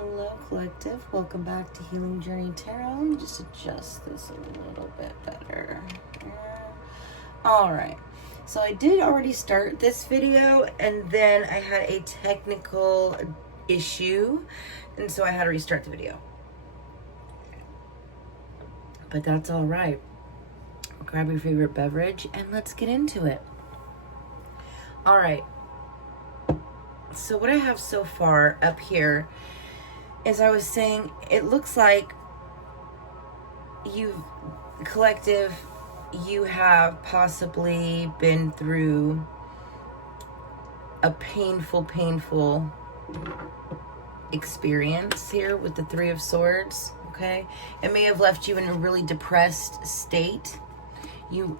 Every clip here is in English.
Hello, collective. Welcome back to Healing Journey Tarot. Let me just adjust this a little bit better. All right. So I did already start this video, and then I had a technical issue, and so I had to restart the video. But that's all right. Grab your favorite beverage, and let's get into it. All right. So what I have so far up here, as I was saying, it looks like you have possibly been through a painful experience here with the Three of Swords, okay? It may have left you in a really depressed state. You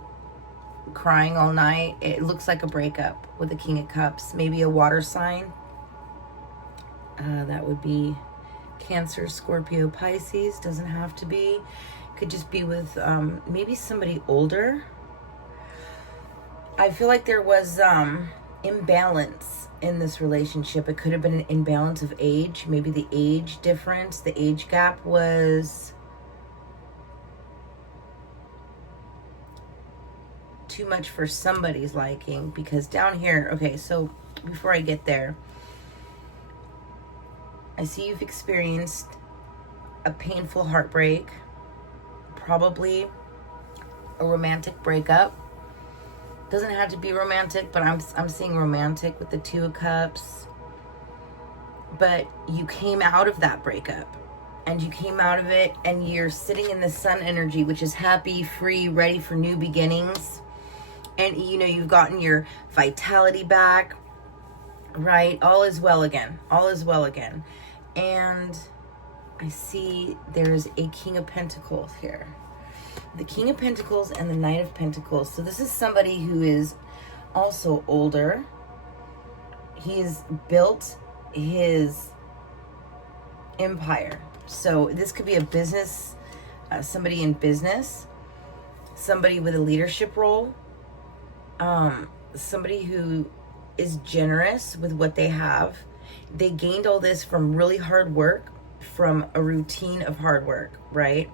crying all night. It looks like a breakup with the King of Cups. Maybe a water sign. That would be Cancer, Scorpio, Pisces. Doesn't have to be. Could just be with maybe somebody older. I feel like there was imbalance in this relationship. It could have been an imbalance of age. Maybe the age difference, the age gap was too much for somebody's liking, because down here, okay, so before I get there, I see you've experienced a painful heartbreak, probably a romantic breakup. Doesn't have to be romantic, but I'm seeing romantic with the Two of Cups. But you came out of that breakup, and you came out of it, and you're sitting in the sun energy, which is happy, free, ready for new beginnings. And you know, you've gotten your vitality back, right? All is well again. All is well again. And I see there's a King of Pentacles here. The King of Pentacles and the Knight of Pentacles. So this is somebody who is also older. He's built his empire. So this could be a business, somebody in business, somebody with a leadership role, somebody who is generous with what they have. They gained all this from really hard work, from a routine of hard work, right?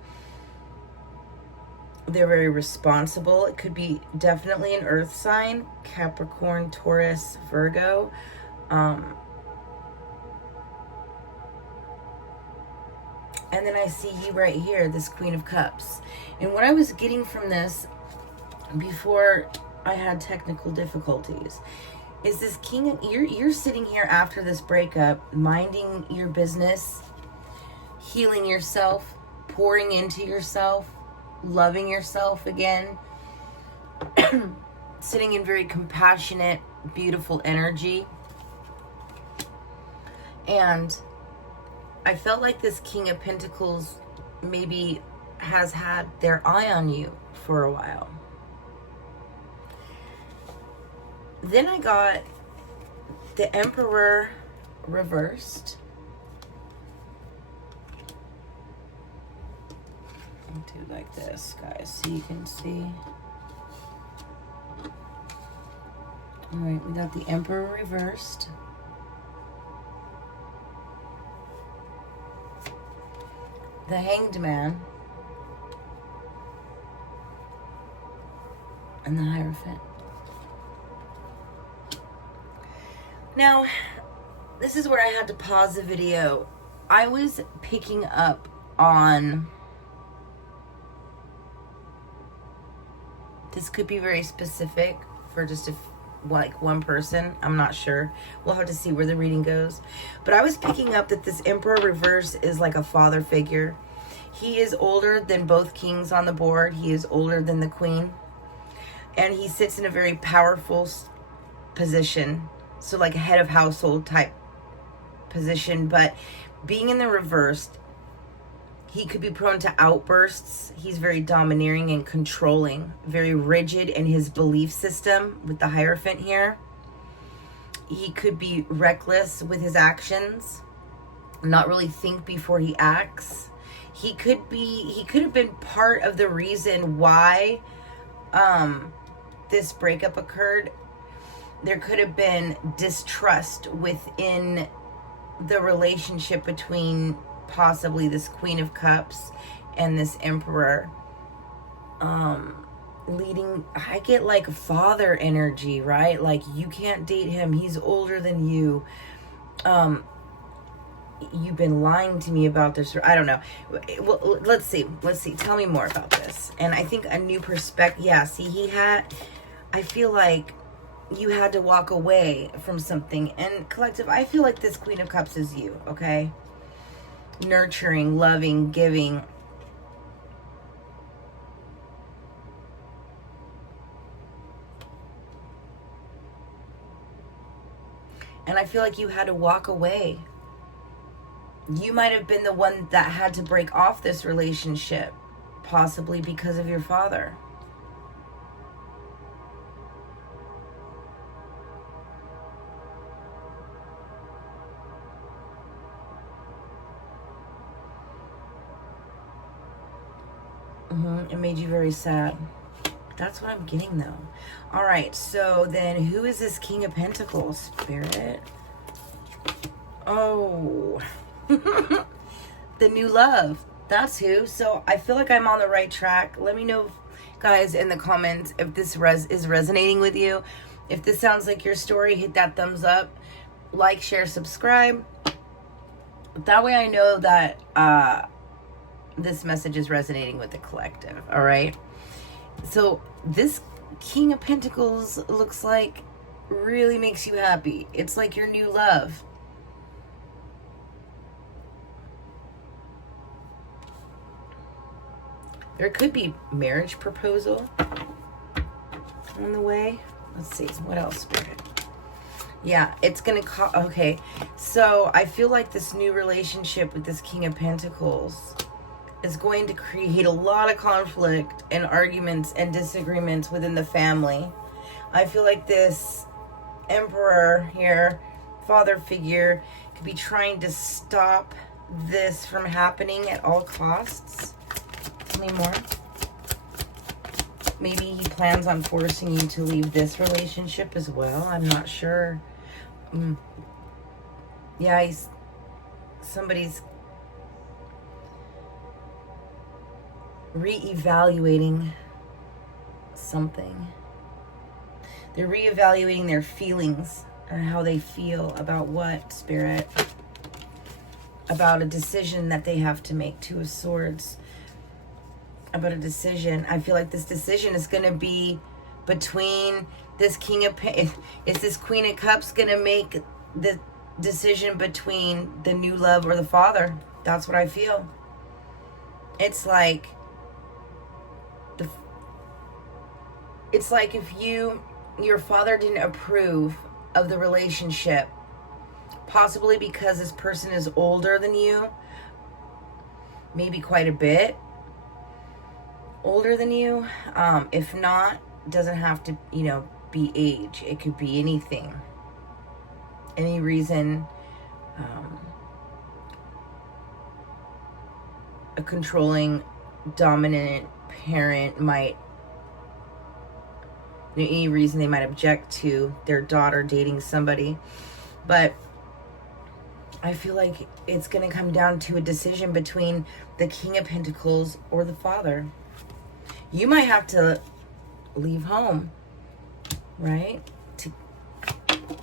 They're very responsible. It could be definitely an earth sign, Capricorn, Taurus, Virgo. And then I see you right here, this Queen of Cups. And what I was getting from this before I had technical difficulties is this king. You're sitting here after this breakup, minding your business, healing yourself, pouring into yourself, loving yourself again, sitting in very compassionate, beautiful energy. And I felt like this King of Pentacles maybe has had their eye on you for a while. Then I got the Emperor reversed. I'll do it like this, guys, so you can see. All right, we got the Emperor reversed. The Hanged Man. And the Hierophant. Now, this is where I had to pause the video. I was picking up on, this could be very specific for just like one person. I'm not sure. We'll have to see where the reading goes. But I was picking up that this Emperor reverse is like a father figure. He is older than both kings on the board. He is older than the Queen. And he sits in a very powerful position. So like a head of household type position. But being in the reversed, he could be prone to outbursts. He's very domineering and controlling. Very rigid in his belief system with the Hierophant here. He could be reckless with his actions. Not really think before he acts. He could have been part of the reason why this breakup occurred. There could have been distrust within the relationship between possibly this Queen of Cups and this Emperor. Leading, I get like father energy, right? Like, you can't date him, he's older than you. You've been lying to me about this, or I don't know. Well, let's see, tell me more about this. And I think a new perspective. Yeah, see, I feel like you had to walk away from something. And collective, I feel like this Queen of Cups is you, okay? Nurturing, loving, giving. And I feel like you had to walk away. You might have been the one that had to break off this relationship, possibly because of your father. It made you very sad. That's what I'm getting, though. All right, so then who is this King of Pentacles, Spirit? Oh, the new love. That's who. So I feel like I'm on the right track. Let me know, guys, in the comments if this is resonating with you. If this sounds like your story, hit that thumbs up. Like, share, subscribe. That way I know that this message is resonating with the collective. All right. So this King of Pentacles looks like really makes you happy. It's like your new love. There could be marriage proposal on the way. Let's see. What else, Spirit? Yeah, it's going to okay. So I feel like this new relationship with this King of Pentacles is going to create a lot of conflict and arguments and disagreements within the family. I feel like this Emperor here, father figure, could be trying to stop this from happening at all costs. Tell me more. Maybe he plans on forcing you to leave this relationship as well. I'm not sure. Yeah, somebody's reevaluating something. They're reevaluating their feelings and how they feel about what, Spirit? About a decision that they have to make. Two of Swords. About a decision. I feel like this decision is going to be between this King of is this Queen of Cups going to make the decision between the new love or the father? That's what I feel. It's like if your father didn't approve of the relationship, possibly because this person is older than you, maybe quite a bit older than you. If not, doesn't have to, be age. It could be anything. Any reason. A controlling, dominant parent might, any reason they might object to their daughter dating somebody. But I feel like it's going to come down to a decision between the King of Pentacles or the father. You might have to leave home, right?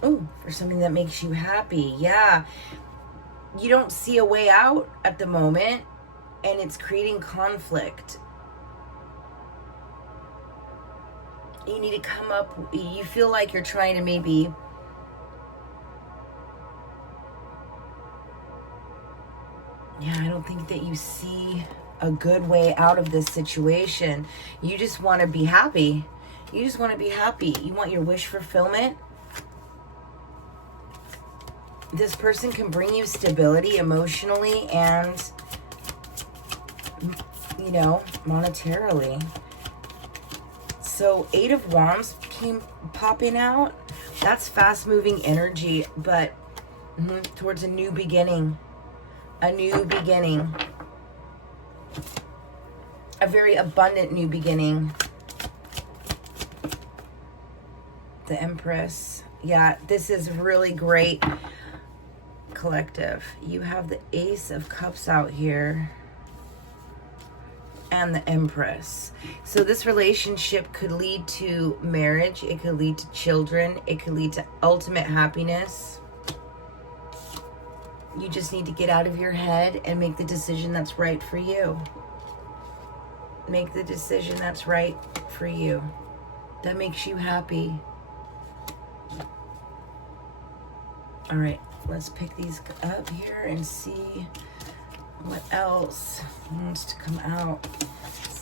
For something that makes you happy. Yeah. You don't see a way out at the moment, and it's creating conflict. You need to come up, you feel like you're trying to maybe I don't think that you see a good way out of this situation. You just want to be happy. You just want to be happy. You want your wish fulfillment. This person can bring you stability emotionally and, monetarily. So 8 of Wands came popping out. That's fast-moving energy, but towards a new beginning. A new beginning. A very abundant new beginning. The Empress. Yeah, this is really great. collective, you have the Ace of Cups out here and the Empress. So this relationship could lead to marriage. It could lead to children. It could lead to ultimate happiness. You just need to get out of your head and make the decision that's right for you. Make the decision that's right for you. That makes you happy. All right, let's pick these up here and see what else wants to come out.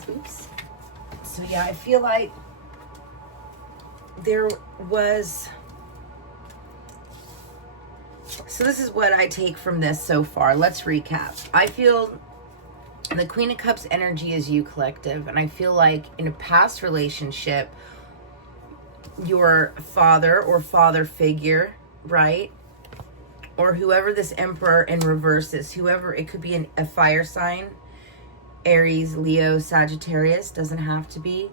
Oops. So yeah, I feel like there was... So this is what I take from this so far. Let's recap. I feel the Queen of Cups energy is you, collective. And I feel like in a past relationship, your father or father figure, right? Or whoever this Emperor in reverse is, whoever, it could be a fire sign, Aries, Leo, Sagittarius, doesn't have to be,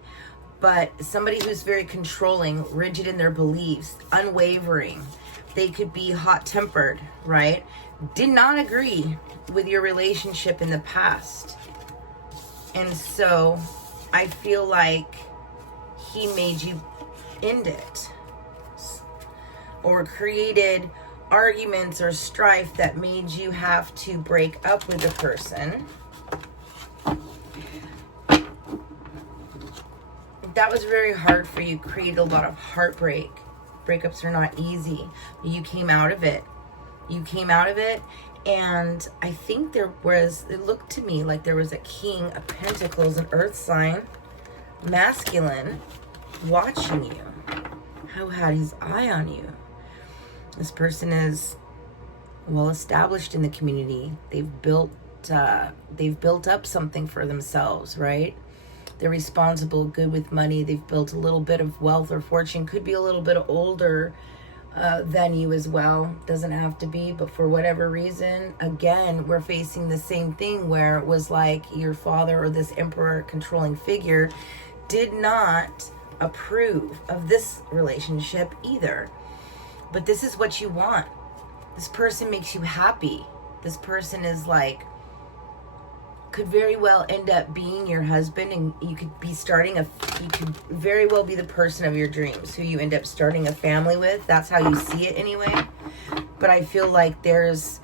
but somebody who's very controlling, rigid in their beliefs, unwavering. They could be hot-tempered, right? Did not agree with your relationship in the past. And so I feel like he made you end it, or created arguments or strife that made you have to break up with a person. That was very hard for you, created a lot of heartbreak. Breakups are not easy. You came out of it. You came out of it, and I think there was, it looked to me like there was a King of Pentacles, an earth sign, masculine, watching you, who had his eye on you. This person is well established in the community. They've built up something for themselves, right? They're responsible, good with money. They've built a little bit of wealth or fortune. Could be a little bit older than you as well. Doesn't have to be, but for whatever reason, again, we're facing the same thing where it was like your father or this Emperor controlling figure did not approve of this relationship either. But this is what you want. This person makes you happy. This person is like, could very well end up being your husband, and you could be you could very well be the person of your dreams, who you end up starting a family with. That's how you see it anyway. But I feel like there's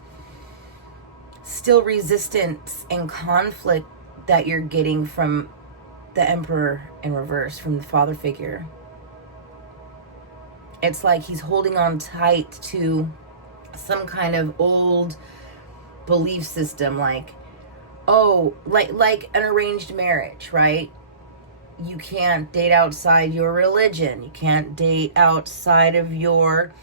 still resistance and conflict that you're getting from the Emperor in reverse, from the father figure. It's like he's holding on tight to some kind of old belief system, like, oh, like an arranged marriage, right? You can't date outside your religion. You can't date outside of your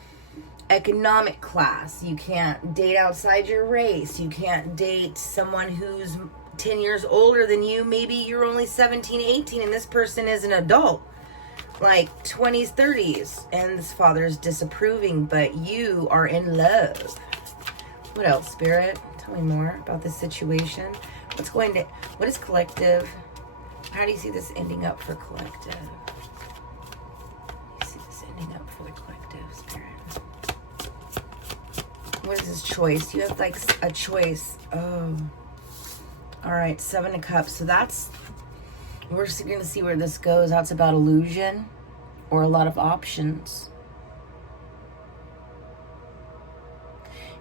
economic class. You can't date outside your race. You can't date someone who's 10 years older than you. Maybe you're only 17, 18, and this person is an adult, like 20s, 30s, and this father's disapproving, but you are in love. What else, Spirit? Tell me more about this situation. What is collective? How do you see this ending up for collective? You see this ending up for the collective, Spirit? What is this choice? You have like a choice. Oh. All right, 7 of Cups. So we're just going to see where this goes. That's about illusion or a lot of options.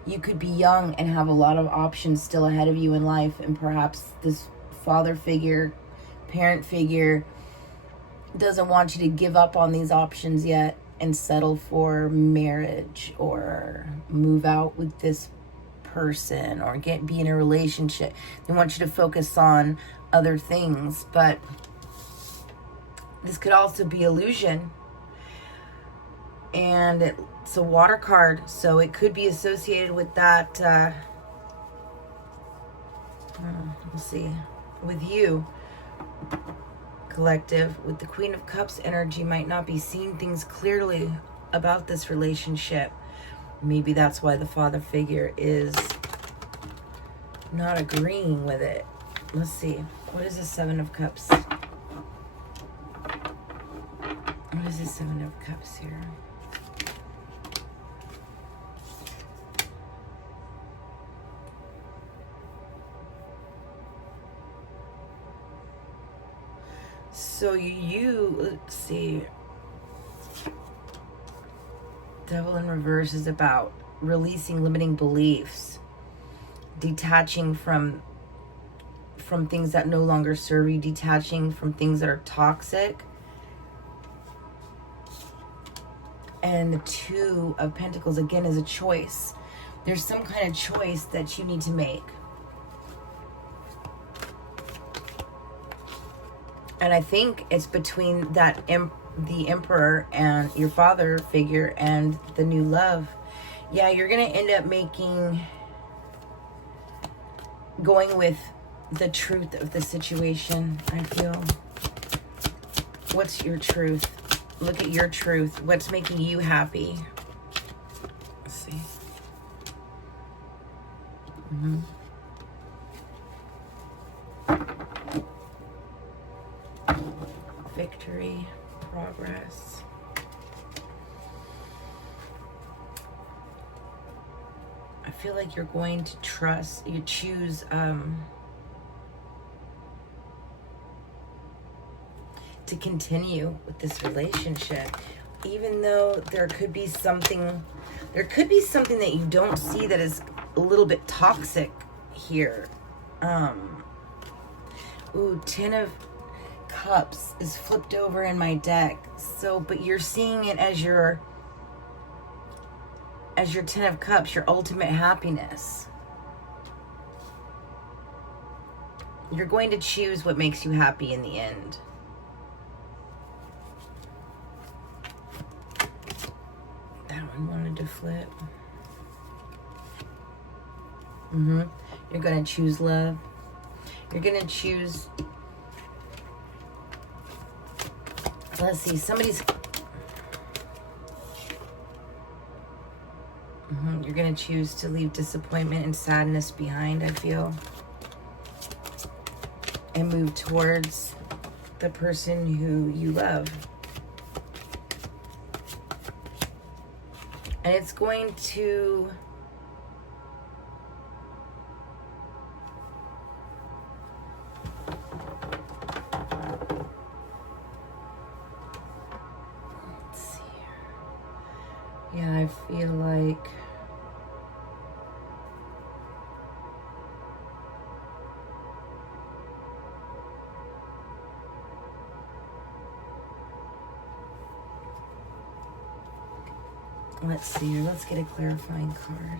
You could be young and have a lot of options still ahead of you in life, and perhaps this father figure, parent figure, doesn't want you to give up on these options yet and settle for marriage or move out with this person or be in a relationship. They want you to focus on other things, but this could also be illusion. And it's a water card, so it could be associated with that, we'll see, with you, collective. With the Queen of Cups energy, might not be seeing things clearly about this relationship. Maybe that's why the father figure is not agreeing with it. Let's see. What is the 7 of Cups? What is the 7 of Cups here? So let's see. Devil in reverse is about releasing limiting beliefs, detaching from things that no longer serve you, detaching from things that are toxic. And the Two of Pentacles, again, is a choice. There's some kind of choice that you need to make. And I think it's between the Emperor and your father figure and the new love. Yeah, you're going to end up going with the truth of the situation, I feel. What's your truth? Look at your truth. What's making you happy? Let's see. Victory, progress. I feel like you're going to choose to continue with this relationship, even though there could be something that you don't see that is a little bit toxic here. Ten of Cups is flipped over in my deck. So, but you're seeing it as your Ten of Cups, your ultimate happiness. You're going to choose what makes you happy in the end. That one wanted to flip. You're going to choose love. You're going to choose... Let's see, somebody's... You're going to choose to leave disappointment and sadness behind, I feel. And move towards the person who you love. And it's going to... Let's see here. Yeah, I feel like... Let's see here. Let's get a clarifying card.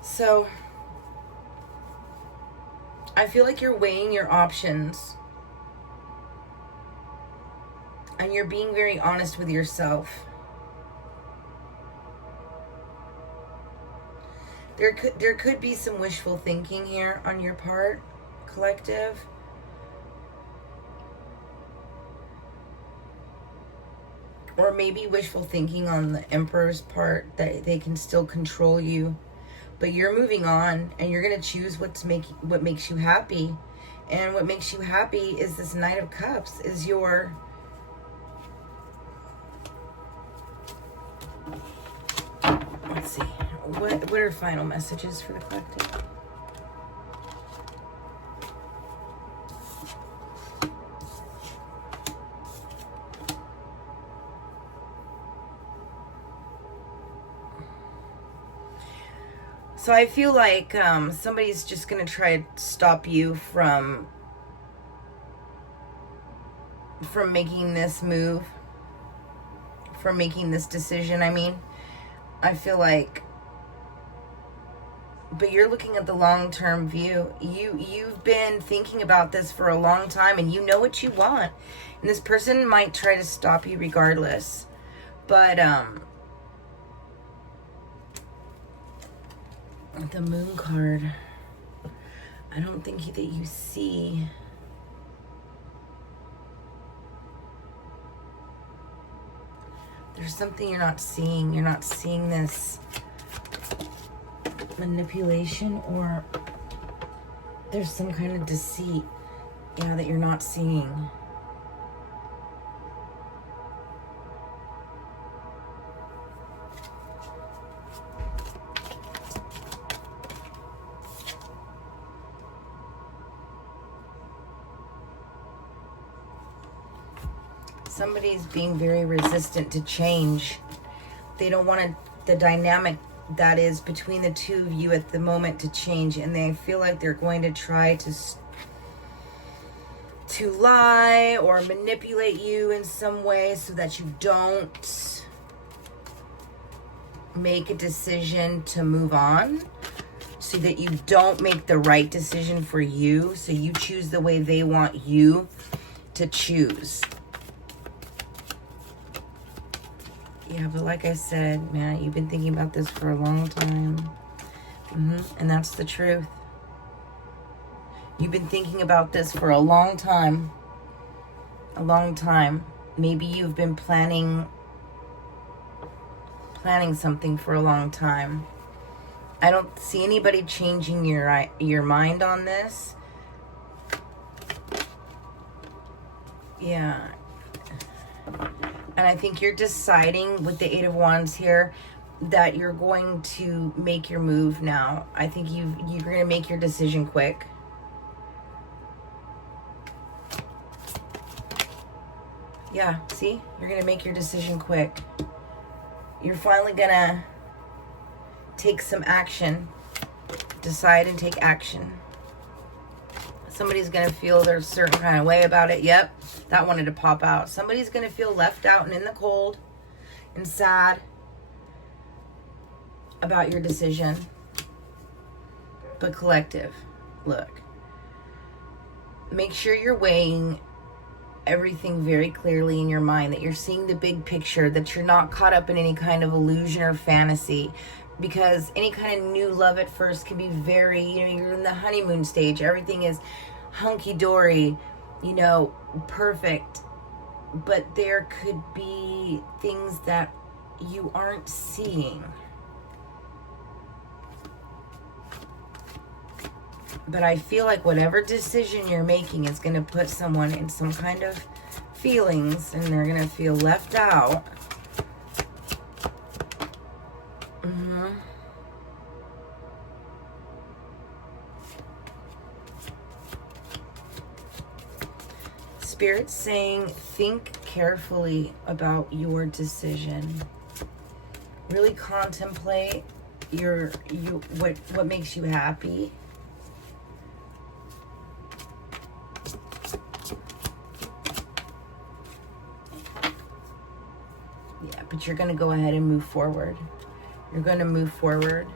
So, I feel like you're weighing your options. And you're being very honest with yourself. There could be some wishful thinking here on your part, collective. Or maybe wishful thinking on the Emperor's part, that they can still control you. But you're moving on, and you're going to choose what makes you happy. And what makes you happy is this Knight of Cups, is your... Let's see. What are final messages for the collective? So I feel like somebody's just going to try to stop you from making this move, from making this decision, I mean. I feel like, but you're looking at the long-term view. You've been thinking about this for a long time, and you know what you want. And this person might try to stop you regardless. But, the Moon card, I don't think that you see... There's something you're not seeing. You're not seeing this manipulation, or there's some kind of deceit, that you're not seeing. Somebody's being very resistant to change. They don't want the dynamic that is between the two of you at the moment to change, and they feel like they're going to try to lie or manipulate you in some way so that you don't make a decision to move on, so that you don't make the right decision for you, so you choose the way they want you to choose. Yeah, but like I said, man, you've been thinking about this for a long time. And that's the truth. You've been thinking about this for a long time. A long time. Maybe you've been planning something for a long time. I don't see anybody changing your mind on this. Yeah. And I think you're deciding with the Eight of Wands here that you're going to make your move now. I think you're going to make your decision quick. Yeah, see? You're going to make your decision quick. You're finally going to take some action. Decide and take action. Somebody's going to feel there's a certain kind of way about it. Yep, that wanted to pop out. Somebody's going to feel left out and in the cold and sad about your decision. But collective, look. Make sure you're weighing everything very clearly in your mind, that you're seeing the big picture, that you're not caught up in any kind of illusion or fantasy. Because any kind of new love at first can be very, you're in the honeymoon stage. Everything is hunky-dory, perfect. But there could be things that you aren't seeing. But I feel like whatever decision you're making is going to put someone in some kind of feelings, and they're going to feel left out. Spirit's saying, think carefully about your decision. Really contemplate what makes you happy. Yeah, but you're going to go ahead and move forward. You're going to move forward.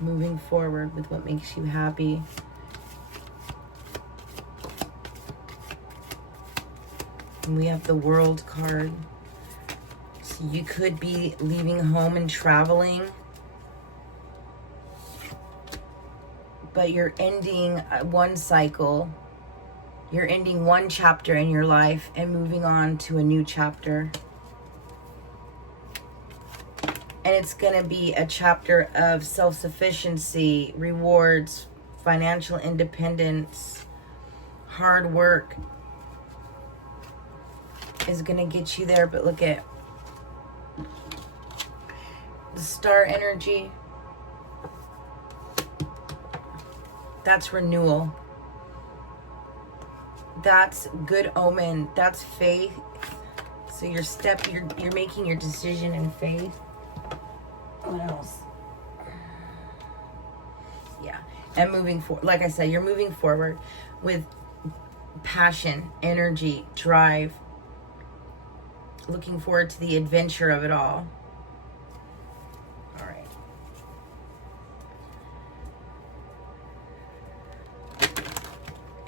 Moving forward with what makes you happy. And we have the World card. So you could be leaving home and traveling, but you're ending one cycle. You're ending one chapter in your life and moving on to a new chapter. And it's going to be a chapter of self-sufficiency, rewards, financial independence, hard work is going to get you there. But look at the star energy. That's renewal. That's good omen. That's faith. So you're making your decision in faith. What else? Yeah. And moving forward, like I said, you're moving forward with passion, energy, drive. Looking forward to the adventure of it all. All right.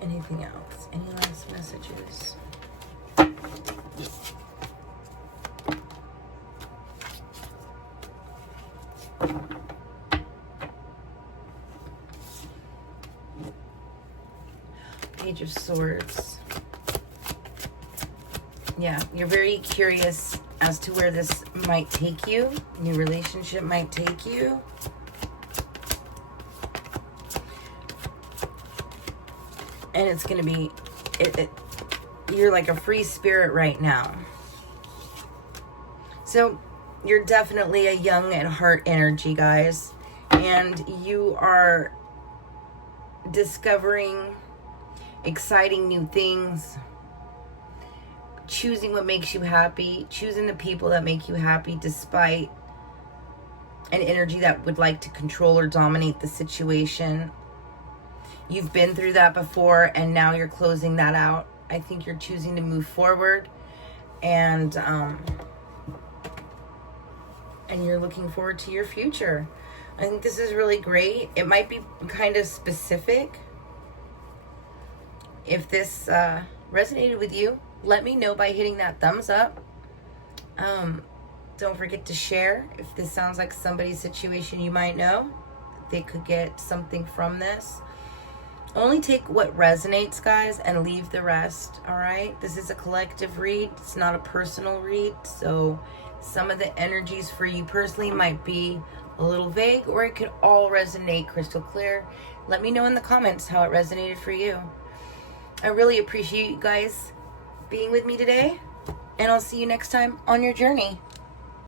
Anything else? Any last messages? Page of Swords. Yeah, you're very curious as to where this might take you. New relationship might take you. And it's going to be you're like a free spirit right now. So you're definitely a young at heart energy, guys. And you are discovering exciting new things, choosing what makes you happy, choosing the people that make you happy despite an energy that would like to control or dominate the situation. You've been through that before, and now you're closing that out. I think you're choosing to move forward, and you're looking forward to your future. I think this is really great. It might be kind of specific. If this resonated with you, let me know by hitting that thumbs up. Don't forget to share. If this sounds like somebody's situation you might know, they could get something from this. Only take what resonates, guys, and leave the rest, all right? This is a collective read. It's not a personal read, so some of the energies for you personally might be a little vague, or it could all resonate crystal clear. Let me know in the comments how it resonated for you. I really appreciate you guys being with me today, and I'll see you next time on your journey.